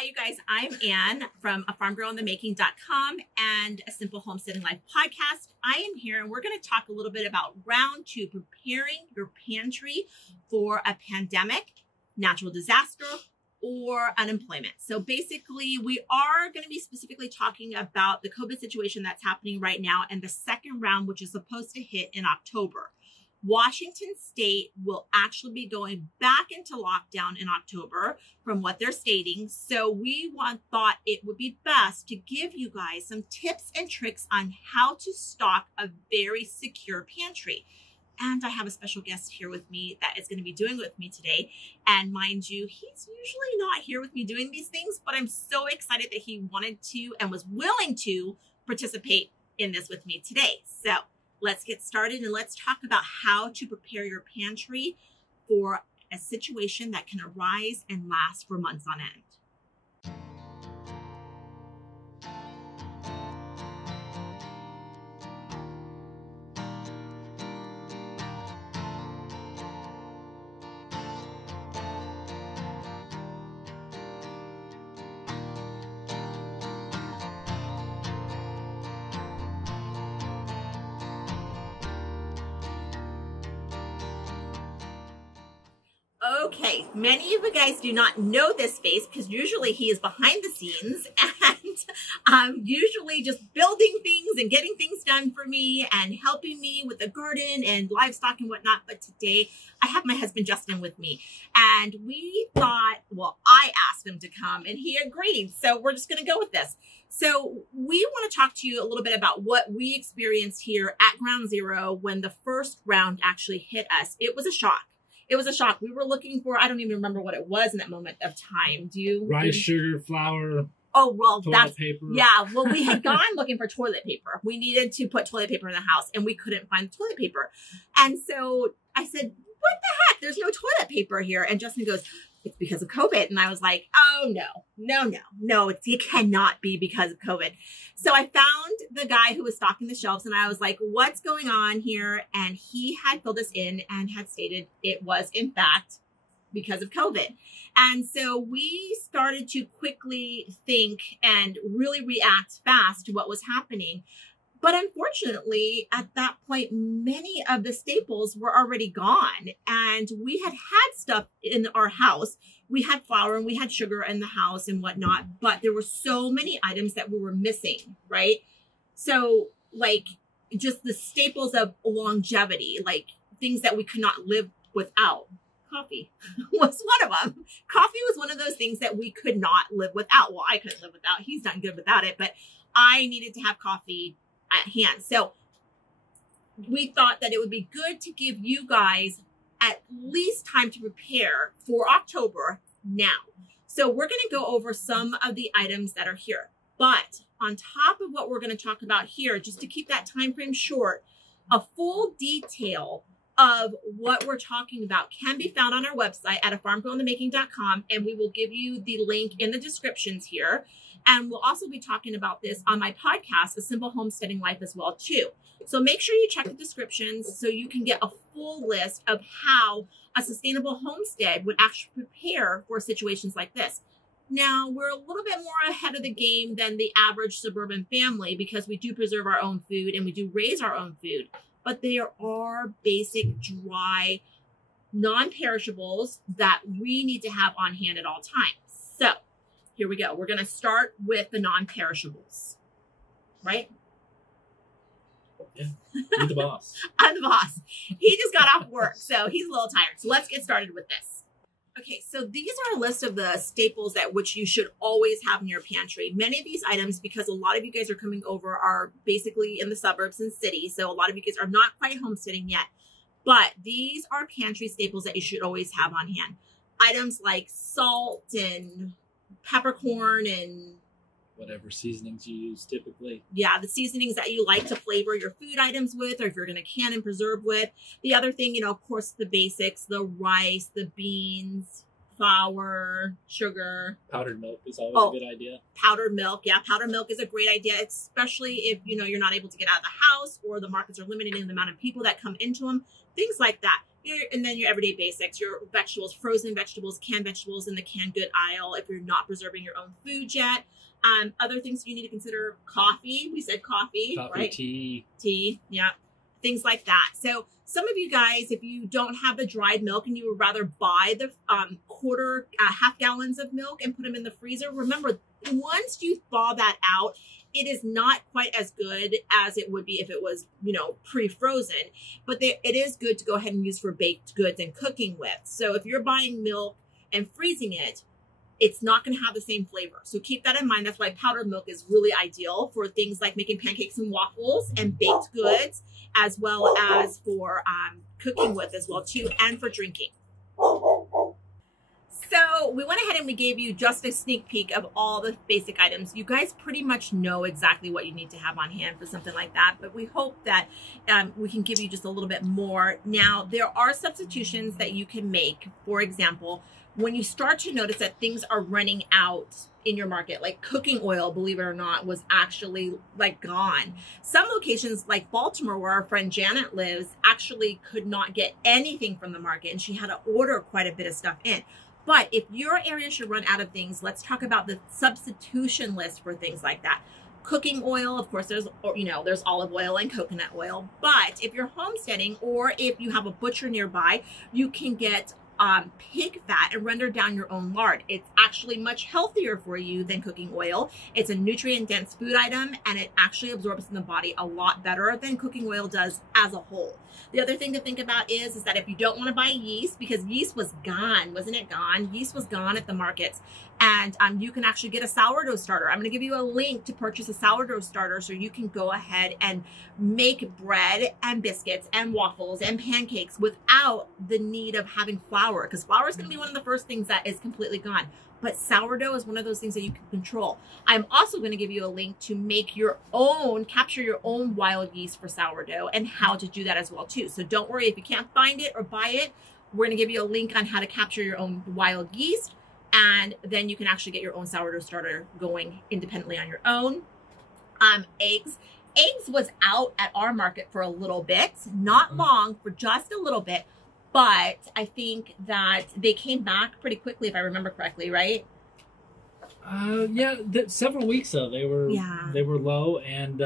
Hi, you guys. I'm Ann from afarmgirlinthemaking.com and a Simple Homesteading Life podcast. I am here and we're going to talk a little bit about round two, preparing your pantry for a pandemic, natural disaster, or unemployment. So basically, we are going to be specifically talking about the COVID situation that's happening right now and the second round, which is supposed to hit in October. Washington State will actually be going back into lockdown in October from what they're stating. So we thought it would be best to give you guys some tips and tricks on how to stock a very secure pantry. And I have a special guest here with me that is going to be doing it with me today. And mind you, he's usually not here with me doing these things, but I'm so excited that he wanted to and was willing to participate in this with me today. So let's get started and let's talk about how to prepare your pantry for a situation that can arise and last for months on end. Okay, many of you guys do not know this face because usually he is behind the scenes and usually just building things and getting things done for me and helping me with the garden and livestock and whatnot. But today I have my husband Justin with me and we thought, well, I asked him to come and he agreed. So we're just going to go with this. So we want to talk to you a little bit about what we experienced here at Ground Zero when the first round actually hit us. It was a shock. It was a shock. We were looking for, I don't even remember what it was in that moment of time. Do you? Rice, sugar, flour. Oh, well, toilet paper. Yeah. Well, we had gone looking for toilet paper. We needed to put toilet paper in the house and we couldn't find toilet paper. And so I said, what the heck? There's no toilet paper here. And Justin goes, it's because of COVID. And I was like, oh, no, it cannot be because of COVID. So I found the guy who was stocking the shelves and I was like, what's going on here? And he had filled us in and had stated it was, in fact, because of COVID. And so we started to quickly think and really react fast to what was happening. But unfortunately, at that point, many of the staples were already gone and we had stuff in our house. We had flour and we had sugar in the house and whatnot, but there were so many items that we were missing, right? So like just the staples of longevity, like things that we could not live without. Coffee was one of them. Coffee was one of those things that we could not live without. Well, I couldn't live without. He's done good without it, but I needed to have coffee at hand. So we thought that it would be good to give you guys at least time to prepare for October now. So we're going to go over some of the items that are here. But on top of what we're going to talk about here, just to keep that time frame short, a full detail of what we're talking about can be found on our website at afarmgirlinthemaking.com, and we will give you the link in the descriptions here. And we'll also be talking about this on my podcast, A Simple Homesteading Life, as well too. So make sure you check the descriptions so you can get a full list of how a sustainable homestead would actually prepare for situations like this. Now, we're a little bit more ahead of the game than the average suburban family because we do preserve our own food and we do raise our own food. But there are basic, dry, non-perishables that we need to have on hand at all times. So here we go. We're going to start with the non-perishables, right? Yeah, you're the boss. I'm the boss. He just got off work, so he's a little tired. So let's get started with this. Okay, so these are a list of the staples that which you should always have in your pantry. Many of these items, because a lot of you guys are coming over, are basically in the suburbs and cities. So a lot of you guys are not quite homesteading yet. But these are pantry staples that you should always have on hand. Items like salt and peppercorn and whatever seasonings you use typically. Yeah, the seasonings that you like to flavor your food items with, or if you're going to can and preserve with. The other thing, of course, the basics, the rice, the beans, flour, sugar. Powdered milk is always Oh. a good idea. Powdered milk. Yeah, powdered milk is a great idea, especially if you're not able to get out of the house or the markets are limited in the amount of people that come into them. Things like that. And then your everyday basics, your vegetables, frozen vegetables, canned vegetables in the canned good aisle if you're not preserving your own food yet. Other things you need to consider: coffee. We said coffee, right? Tea, yeah, things like that. So some of you guys, if you don't have the dried milk and you would rather buy the half gallons of milk and put them in the freezer, remember, once you thaw that out, it is not quite as good as it would be if it was, pre-frozen, but it is good to go ahead and use for baked goods and cooking with. So if you're buying milk and freezing it, it's not going to have the same flavor. So keep that in mind. That's why powdered milk is really ideal for things like making pancakes and waffles and baked goods, as well as for cooking with as well too, and for drinking. So we went ahead and we gave you just a sneak peek of all the basic items. You guys pretty much know exactly what you need to have on hand for something like that, but we hope that we can give you just a little bit more. Now, there are substitutions that you can make. For example, when you start to notice that things are running out in your market, like cooking oil, believe it or not, was actually gone. Some locations like Baltimore, where our friend Janet lives, actually could not get anything from the market, and she had to order quite a bit of stuff in. But if your area should run out of things, let's talk about the substitution list for things like that. Cooking oil, of course, there's olive oil and coconut oil. But if you're homesteading or if you have a butcher nearby, you can get pig fat and render down your own lard. It's actually much healthier for you than cooking oil. It's a nutrient-dense food item, and it actually absorbs in the body a lot better than cooking oil does as a whole. The other thing to think about is that if you don't want to buy yeast, because yeast was gone, wasn't it gone? Yeast was gone at the markets. And you can actually get a sourdough starter. I'm going to give you a link to purchase a sourdough starter so you can go ahead and make bread and biscuits and waffles and pancakes without the need of having flour, because flour is going to be one of the first things that is completely gone. But sourdough is one of those things that you can control. I'm also going to give you a link to make your own, capture your own wild yeast for sourdough and how to do that as well too. So don't worry if you can't find it or buy it. We're going to give you a link on how to capture your own wild yeast, and then you can actually get your own sourdough starter going independently on your own. Eggs. Eggs was out at our market for a little bit, not long, for just a little bit. But I think that they came back pretty quickly, if I remember correctly, right? Yeah, several weeks though. They were low, and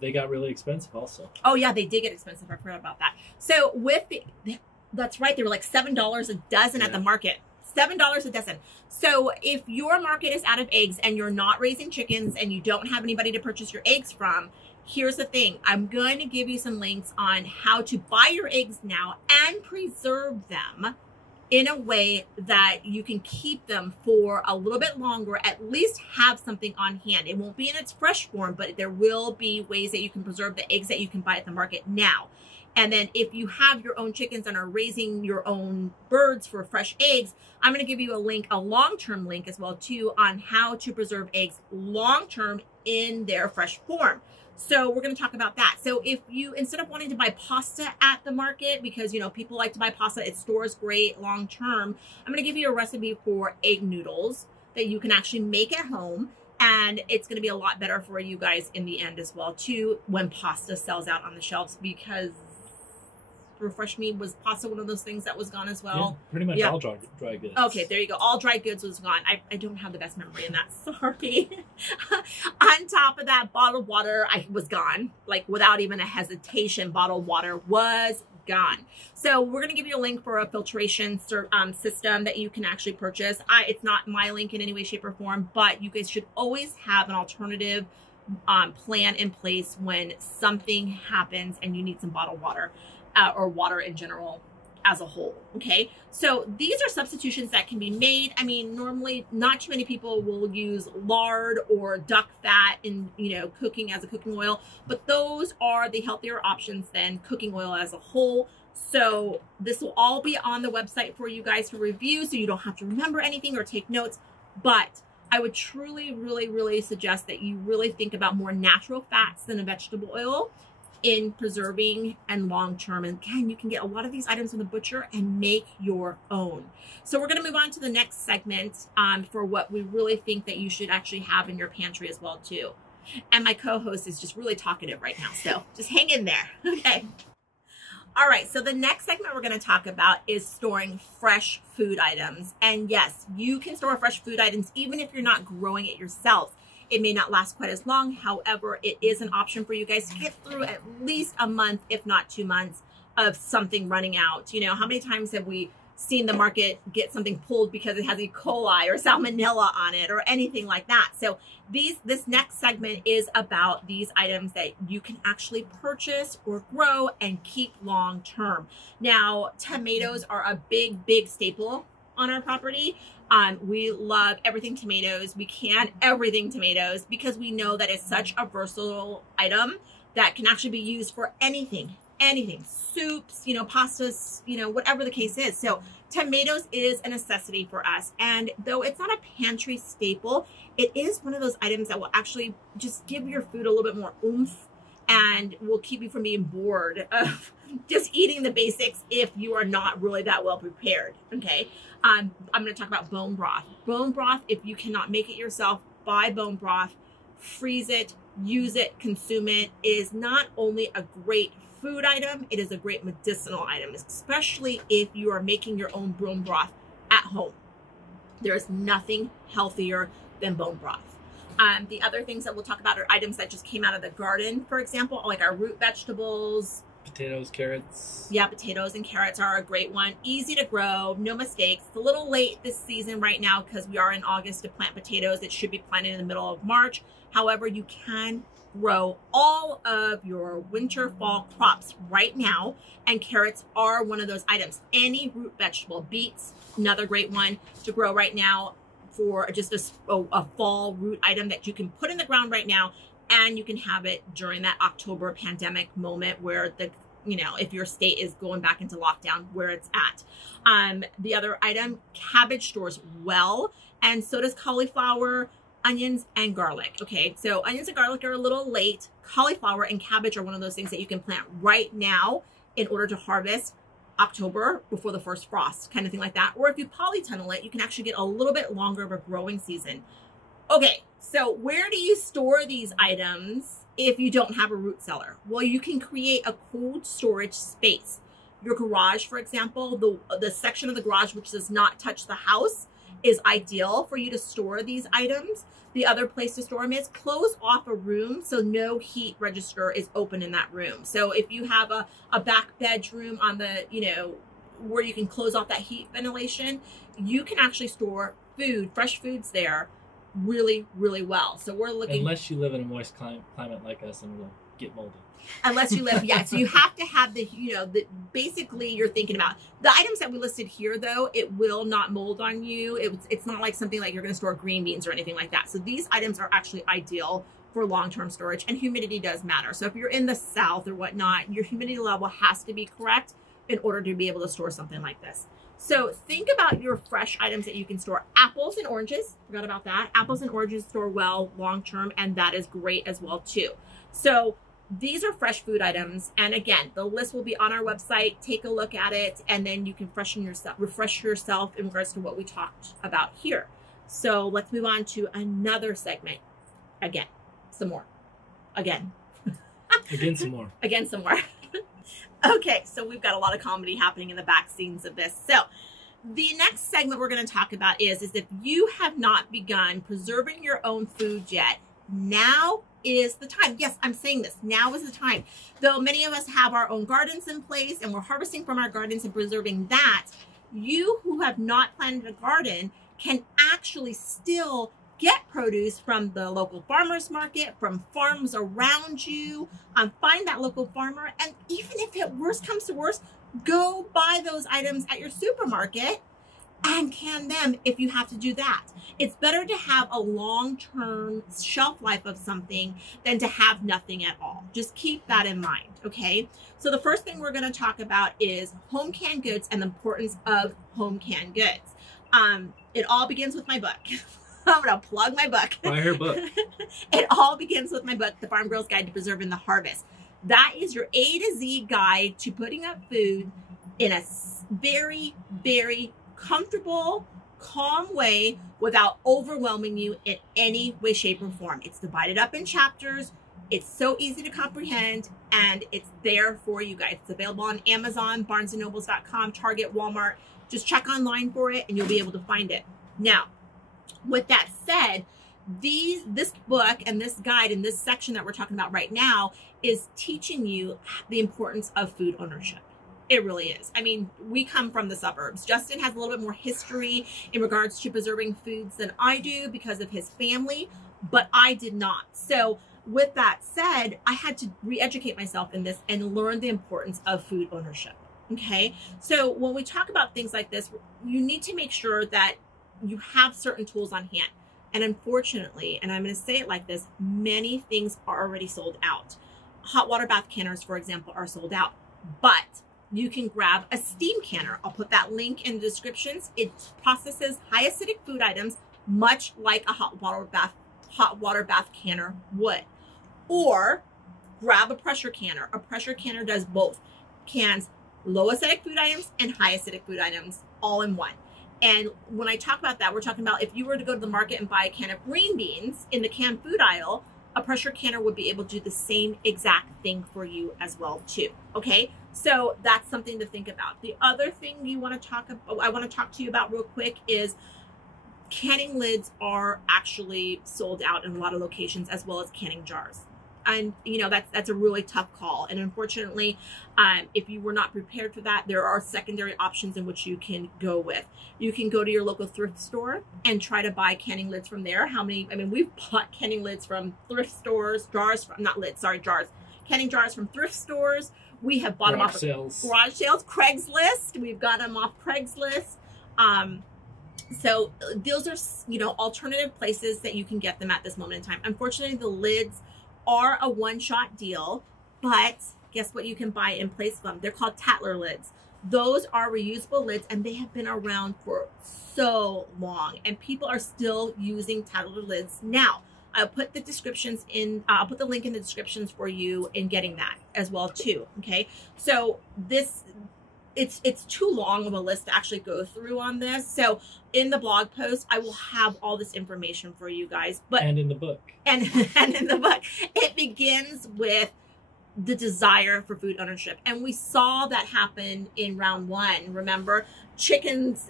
they got really expensive also. Oh yeah, they did get expensive. I forgot about that. So that's right. They were like $7 a dozen at the market. $7 a dozen. So if your market is out of eggs and you're not raising chickens and you don't have anybody to purchase your eggs from, here's the thing. I'm going to give you some links on how to buy your eggs now and preserve them in a way that you can keep them for a little bit longer, at least have something on hand. It won't be in its fresh form, but there will be ways that you can preserve the eggs that you can buy at the market now. And then if you have your own chickens and are raising your own birds for fresh eggs, I'm going to give you a link, a long-term link as well too, on how to preserve eggs long-term in their fresh form. So we're going to talk about that. So if you, instead of wanting to buy pasta at the market, because, people like to buy pasta, it stores great long-term, I'm going to give you a recipe for egg noodles that you can actually make at home. And it's going to be a lot better for you guys in the end as well too, when pasta sells out on the shelves, because Refresh Me, was pasta one of those things that was gone as well? Yeah, pretty much all dry goods. Okay, there you go. All dry goods was gone. I don't have the best memory in that. Sorry. On top of that, bottled water was gone. Like without even a hesitation, bottled water was gone. So we're going to give you a link for a filtration system that you can actually purchase. It's not my link in any way, shape, or form, but you guys should always have an alternative plan in place when something happens and you need some bottled water. Or water in general as a whole. Okay, so these are substitutions that can be made. I mean, normally not too many people will use lard or duck fat in cooking as a cooking oil, but those are the healthier options than cooking oil as a whole. So this will all be on the website for you guys to review, so you don't have to remember anything or take notes. But I would truly, really, really suggest that you really think about more natural fats than a vegetable oil. in preserving and long-term. And again, you can get a lot of these items from the butcher and make your own. So we're going to move on to the next segment for what we really think that you should actually have in your pantry as well too. And my co-host is just really talkative right now, so just hang in there. Okay. All right, so the next segment we're going to talk about is storing fresh food items. And yes, you can store fresh food items even if you're not growing it yourself. It may not last quite as long. However, it is an option for you guys to get through at least a month, if not 2 months, of something running out. You know, how many times have we seen the market get something pulled because it has E. coli or salmonella on it or anything like that? So this next segment is about these items that you can actually purchase or grow and keep long term. Now, tomatoes are a big staple on our property. We love everything tomatoes. We can everything tomatoes because we know that it's such a versatile item that can actually be used for anything, soups, you know, pastas, you know, whatever the case is. So tomatoes is a necessity for us. And though it's not a pantry staple, it is one of those items that will actually just give your food a little bit more oomph and will keep you from being bored of just eating the basics if you are not really that well prepared. Okay. I'm going to talk about bone broth. Bone broth, if you cannot make it yourself, buy bone broth, freeze it, use it, consume it. It is not only a great food item, it is a great medicinal item, especially if you are making your own bone broth at home. There is nothing healthier than bone broth. The other things that we'll talk about are items that just came out of the garden, for example, like our root vegetables. Potatoes, carrots. Yeah, potatoes and carrots are a great one. Easy to grow, no mistakes. It's a little late this season right now because we are in August to plant potatoes. It should be planted in the middle of March. However, you can grow all of your winter, fall crops right now, and carrots are one of those items. Any root vegetable, beets, another great one to grow right now for just a fall root item that you can put in the ground right now. And you can have it during that October pandemic moment where if your state is going back into lockdown, where it's at. The other item, cabbage stores well, and so does cauliflower, onions, and garlic. Okay, so onions and garlic are a little late. Cauliflower and cabbage are one of those things that you can plant right now in order to harvest October before the first frost, kind of thing like that. Or if you polytunnel it, you can actually get a little bit longer of a growing season. Okay, so where do you store these items if you don't have a root cellar? Well, you can create a cold storage space. Your garage, for example, the section of the garage which does not touch the house is ideal for you to store these items. The other place to store them is close off a room so no heat register is open in that room. So if you have a back bedroom on the, where you can close off that heat ventilation, you can actually store food, fresh foods there really well. So we're looking, unless you live in a moist climate like us, and will get moldy. Unless you live, yeah. So you have to have basically you're thinking about the items that we listed here, though, it will not mold on you. It's not like something like you're going to store green beans or anything like that. So these items are actually ideal for long-term storage, and humidity does matter. So if you're in the South or whatnot, your humidity level has to be correct in order to be able to store something like this. So think about your fresh items that you can store. Apples and oranges, forgot about that. Apples and oranges store well long-term, and that is great as well too. So these are fresh food items. And again, the list will be on our website. Take a look at it, and then you can refresh yourself in regards to what we talked about here. So let's move on to another segment. Again, some more. Again, some more. Again, some more. Okay, so we've got a lot of comedy happening in the back scenes of this. So the next segment we're going to talk about is if you have not begun preserving your own food yet, now is the time. Yes, I'm saying this. Now is the time. Though many of us have our own gardens in place and we're harvesting from our gardens and preserving that, you who have not planted a garden can actually still get produce from the local farmers market, from farms around you. Find that local farmer, and even if it worst comes to worst, go buy those items at your supermarket and can them if you have to do that. It's better to have a long-term shelf life of something than to have nothing at all. Just keep that in mind, okay? So the first thing we're going to talk about is home canned goods and the importance of home canned goods. It all begins with my book. I'm going to plug my book. Buy her book. It all begins with my book, The Farm Girl's Guide to Preserving the Harvest. That is your A to Z guide to putting up food in a very, very comfortable, calm way without overwhelming you in any way, shape, or form. It's divided up in chapters. It's so easy to comprehend, and it's there for you guys. It's available on Amazon, BarnesandNobles.com, Target, Walmart. Just check online for it, and you'll be able to find it. Now, with that said, this book and this guide and this section that we're talking about right now is teaching you the importance of food ownership. It really is. I mean, we come from the suburbs. Justin has a little bit more history in regards to preserving foods than I do because of his family, but I did not. So with that said, I had to re-educate myself in this and learn the importance of food ownership. Okay. So when we talk about things like this, you need to make sure that you have certain tools on hand. And unfortunately, and I'm going to say it like this, many things are already sold out. Hot water bath canners, for example, are sold out, but you can grab a steam canner. I'll put that link in the descriptions. It processes high acidic food items, much like a hot water bath canner would. Or grab a pressure canner. A pressure canner does both. Cans low acidic food items and high acidic food items all in one. And when I talk about that, we're talking about if you were to go to the market and buy a can of green beans in the canned food aisle, a pressure canner would be able to do the same exact thing for you as well too. Okay, so that's something to think about. The other thing I want to talk to you about real quick is canning lids are actually sold out in a lot of locations, as well as canning jars. And that's a really tough call. And unfortunately, if you were not prepared for that, there are secondary options in which you can go with. You can go to your local thrift store and try to buy canning lids from there. We've bought canning lids from thrift stores, jars, canning jars from thrift stores. We have bought them off garage sales, Craigslist. We've got them off Craigslist. So those are, alternative places that you can get them at this moment in time. Unfortunately, the lids are a one-shot deal, but guess what you can buy in place of them? They're called Tatler lids. Those are reusable lids, and they have been around for so long, and people are still using Tatler lids now. I'll put the descriptions in, I'll put the link in the descriptions for you in getting that as well too. Okay, so it's too long of a list to actually go through on this. So in the blog post, I will have all this information for you guys. And in the book. And in the book, it begins with the desire for food ownership. And we saw that happen in round one. Remember, chickens,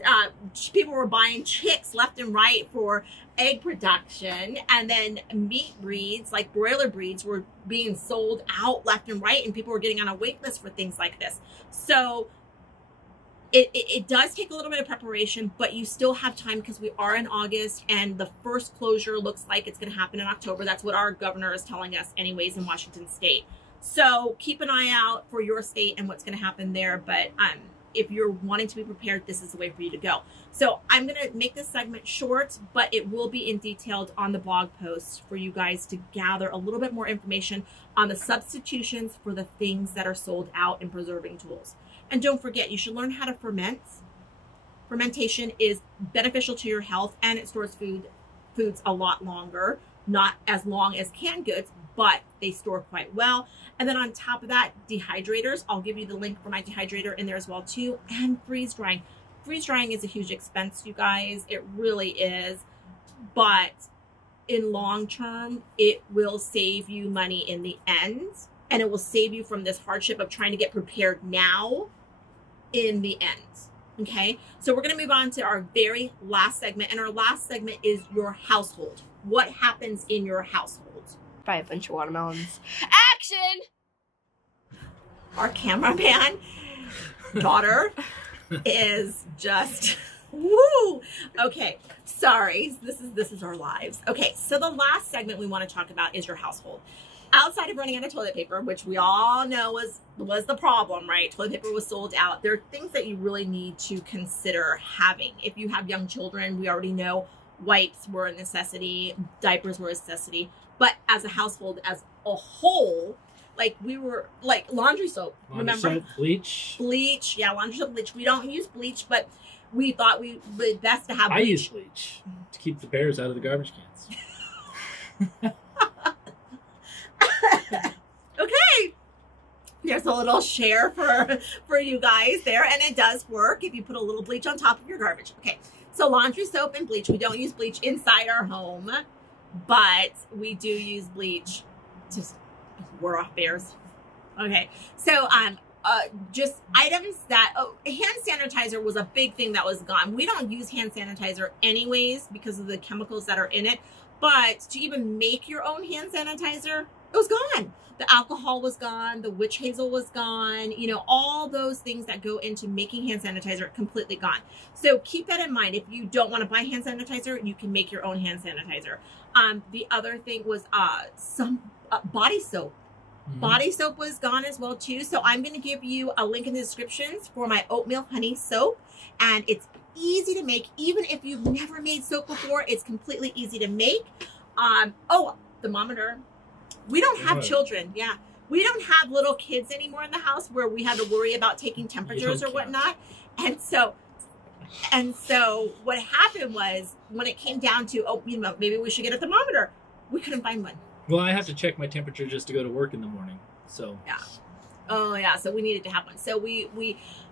people were buying chicks left and right for egg production. And then meat breeds, like broiler breeds, were being sold out left and right. And people were getting on a wait list for things like this. So it does take a little bit of preparation, but you still have time because we are in August and the first closure looks like it's going to happen in October. That's what our governor is telling us anyways in Washington State. So keep an eye out for your state and what's going to happen there. But if you're wanting to be prepared, this is the way for you to go. So I'm going to make this segment short, but it will be in detailed on the blog post for you guys to gather a little bit more information on the substitutions for the things that are sold out in preserving tools. And don't forget, you should learn how to ferment. Fermentation is beneficial to your health, and it stores foods a lot longer. Not as long as canned goods, but they store quite well. And then on top of that, dehydrators. I'll give you the link for my dehydrator in there as well too. And freeze drying. Freeze drying is a huge expense, you guys. It really is. But in long term, it will save you money in the end. And it will save you from this hardship of trying to get prepared now in the end. Okay, so we're going to move on to our very last segment, and our last segment is your household. What happens in your household? Buy a bunch of watermelons. Action! Our cameraman daughter is just woo. Okay, sorry. This is our lives. Okay, so the last segment we want to talk about is your household. Outside of running out of toilet paper, which we all know was the problem, right? Toilet paper was sold out. There are things that you really need to consider having. If you have young children, we already know wipes were a necessity, diapers were a necessity. But as a household as a whole, like laundry soap, remember? Soap, bleach. Bleach, yeah, laundry soap, bleach. We don't use bleach, but we thought we would best to have bleach. I use bleach to keep the bears out of the garbage cans. Okay, There's a little share for you guys there, and it does work if you put a little bleach on top of your garbage. Okay, so laundry soap and bleach. We don't use bleach inside our home, but we do use bleach to ward off bears. Okay, so just items that hand sanitizer was a big thing that was gone. We don't use hand sanitizer anyways because of the chemicals that are in it, but to even make your own hand sanitizer, it was gone. The alcohol was gone, the witch hazel was gone, you know, all those things that go into making hand sanitizer completely gone. So keep that in mind. If you don't want to buy hand sanitizer, you can make your own hand sanitizer. The other thing was some body soap. Body soap was gone as well too. So I'm going to give you a link in the descriptions for my oatmeal honey soap, and it's easy to make. Even if you've never made soap before, it's completely easy to make. Oh, thermometer. We don't have children. Yeah. We don't have little kids anymore in the house where we had to worry about taking temperatures or whatnot. And so what happened was when it came down to, oh, you know, maybe we should get a thermometer, we couldn't find one. Well, I have to check my temperature just to go to work in the morning. So yeah. Oh yeah. So we needed to have one. So we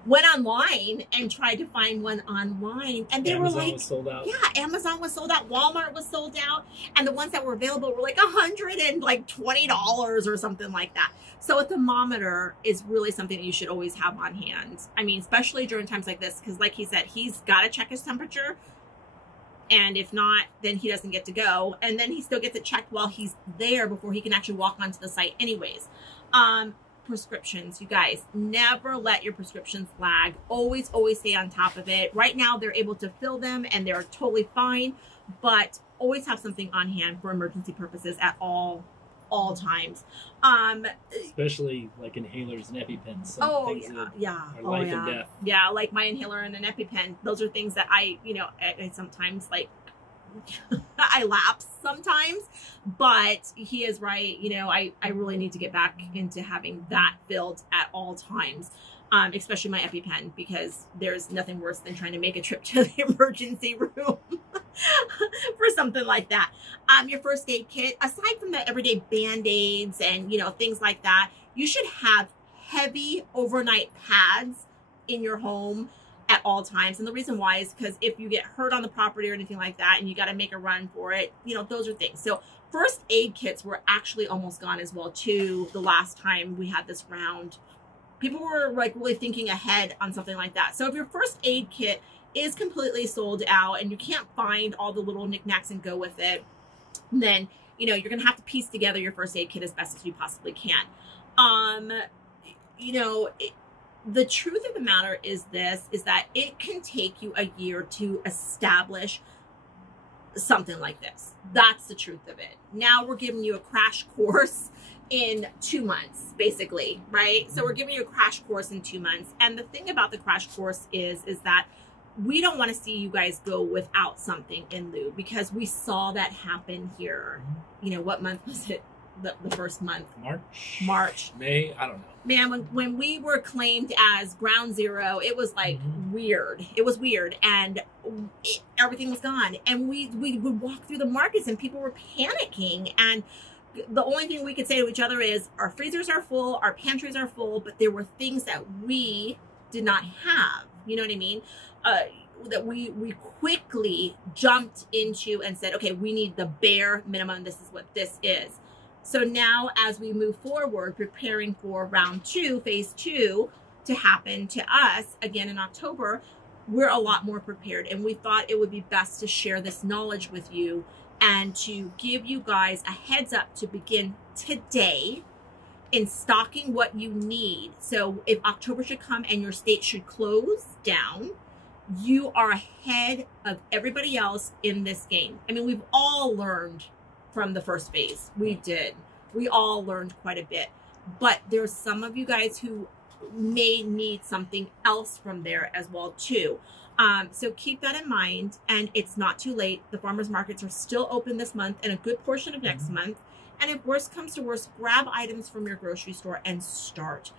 went online and tried to find one online, and they Amazon were like, was sold out. Yeah, Amazon was sold out. Walmart was sold out, and the ones that were available were like $120 or something like that. So a thermometer is really something that you should always have on hand. I mean, especially during times like this, because like he said, he's got to check his temperature. And if not, then he doesn't get to go. And then he still gets it checked while he's there before he can actually walk onto the site anyways. Prescriptions, you guys, never let your prescriptions lag. Always stay on top of it. Right now, they're able to fill them and they're totally fine, but always have something on hand for emergency purposes at all times. Especially like inhalers and EpiPens. Oh yeah. Are life and death. Yeah, like my inhaler and an EpiPen. Those are things that I sometimes like I lapse sometimes, but he is right. You know, I really need to get back into having that filled at all times. Especially my EpiPen, because there's nothing worse than trying to make a trip to the emergency room for something like that. Your first aid kit, aside from the everyday Band-Aids and, you know, things like that, you should have heavy overnight pads in your home at all times. And the reason why is because if you get hurt on the property or anything like that and you got to make a run for it, you know, those are things. So first aid kits were actually almost gone as well too the last time we had this round. People were like really thinking ahead on something like that. So if your first aid kit is completely sold out and you can't find all the little knickknacks and go with it, then, you know, you're going to have to piece together your first aid kit as best as you possibly can. You know, the truth of the matter is that it can take you a year to establish something like this. That's the truth of it. Now we're giving you a crash course in 2 months, basically, right? So we're giving you a crash course in 2 months. And the thing about the crash course is that we don't want to see you guys go without something in lieu, because we saw that happen here. You know, what month was it? The first month? March. May? I don't know. Man, when we were claimed as ground zero, it was like weird. It was weird. And everything was gone. And we would walk through the markets and people were panicking. And the only thing we could say to each other is our freezers are full, our pantries are full, but there were things that we did not have. You know what I mean? That we quickly jumped into and said, okay, we need the bare minimum. This is what this is. So now as we move forward, preparing for round 2, phase 2 to happen to us again in October, we're a lot more prepared. And we thought it would be best to share this knowledge with you and to give you guys a heads up to begin today in stocking what you need. So if October should come and your state should close down, you are ahead of everybody else in this game. I mean, we've all learned from the first phase. We did. We all learned quite a bit. But there's some of you guys who may need something else from there as well too. So keep that in mind, and it's not too late. The farmers markets are still open this month and a good portion of next month. And if worst comes to worst, grab items from your grocery store and start.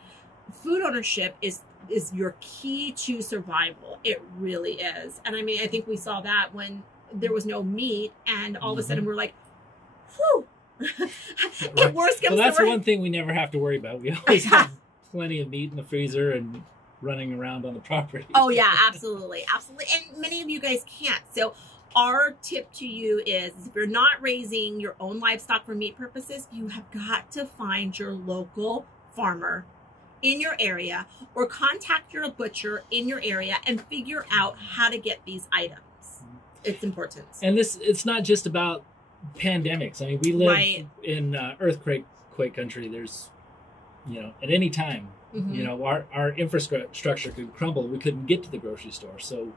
Food ownership is your key to survival. It really is. And I mean, I think we saw that when there was no meat and all of a sudden we're like, whew. If worst comes to worst. Well, that's to one thing we never have to worry about. We always have plenty of meat in the freezer and running around on the property. Oh yeah, absolutely. Absolutely. And many of you guys can't. So our tip to you is if you're not raising your own livestock for meat purposes, you have got to find your local farmer in your area or contact your butcher in your area and figure out how to get these items. It's important. And it's not just about pandemics. I mean, we live in earthquake country. There's, at any time, our infrastructure could crumble. We couldn't get to the grocery store. So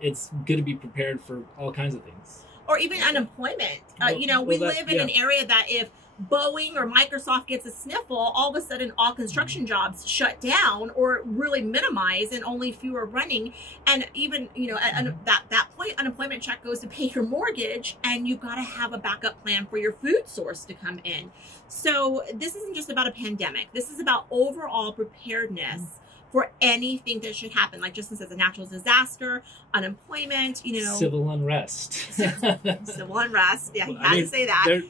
it's good to be prepared for all kinds of things. Or even unemployment. We live in an area that if Boeing or Microsoft gets a sniffle, all of a sudden all construction jobs shut down or really minimize and only few are running. And even, at that point, unemployment check goes to pay your mortgage and you've got to have a backup plan for your food source to come in. So this isn't just about a pandemic. This is about overall preparedness for anything that should happen. Like Justin says, a natural disaster, unemployment, Civil unrest. Civil unrest. Yeah, he had to say that.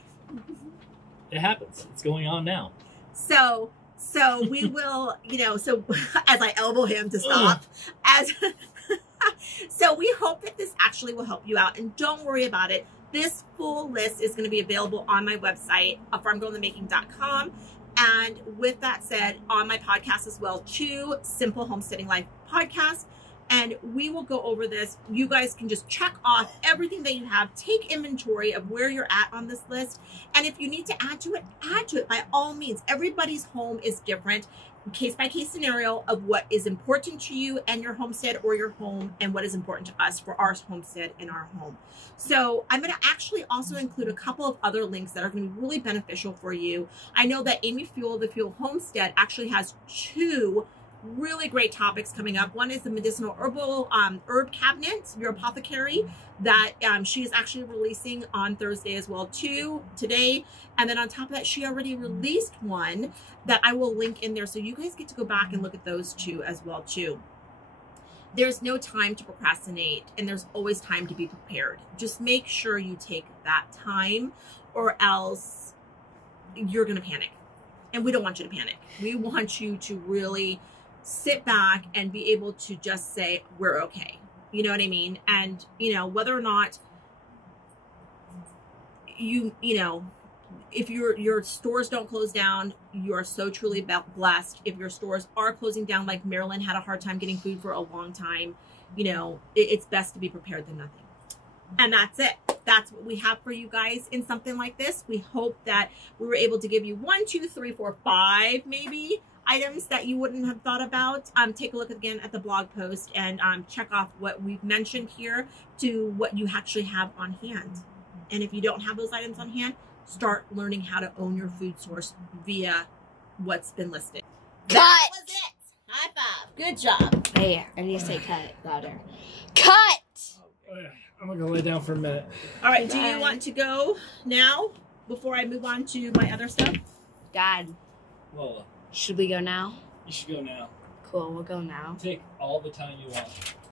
It happens. It's going on now. So we will, so as I elbow him to stop, so we hope that this actually will help you out. And don't worry about it. This full list is going to be available on my website, farmgirlinthemaking.com. And with that said, on my podcast as well, too, Simple Homesteading Life podcast. And we will go over this. You guys can just check off everything that you have. Take inventory of where you're at on this list. And if you need to add to it by all means. Everybody's home is different. Case by case scenario of what is important to you and your homestead or your home and what is important to us for our homestead and our home. So I'm going to actually also include a couple of other links that are going to be really beneficial for you. I know that Amy Fuel, the Fuel Homestead, actually has 2 really great topics coming up. One is the medicinal herb cabinet, your apothecary, that she is actually releasing on Thursday as well too, today. And then on top of that, she already released one that I will link in there. So you guys get to go back and look at those 2 as well too. There's no time to procrastinate and there's always time to be prepared. Just make sure you take that time or else you're going to panic. And we don't want you to panic. We want you to really sit back and be able to just say, we're okay. You know what I mean? And, whether or not if your stores don't close down, you are so truly blessed. If your stores are closing down, like Marilyn had a hard time getting food for a long time, it's best to be prepared than nothing. And that's it. That's what we have for you guys in something like this. We hope that we were able to give you 1, 2, 3, 4, 5, maybe items that you wouldn't have thought about. Take a look again at the blog post and check off what we've mentioned here to what you actually have on hand. And if you don't have those items on hand, start learning how to own your food source via what's been listed. Cut! That was it. High five. Good job. Hey, I need to say cut louder. Cut! Oh, yeah. I'm going to go lay down for a minute. All right. Do you want to go now before I move on to my other stuff? Dad. Lola. Should we go now? You should go now. Cool, we'll go now. Take all the time you want.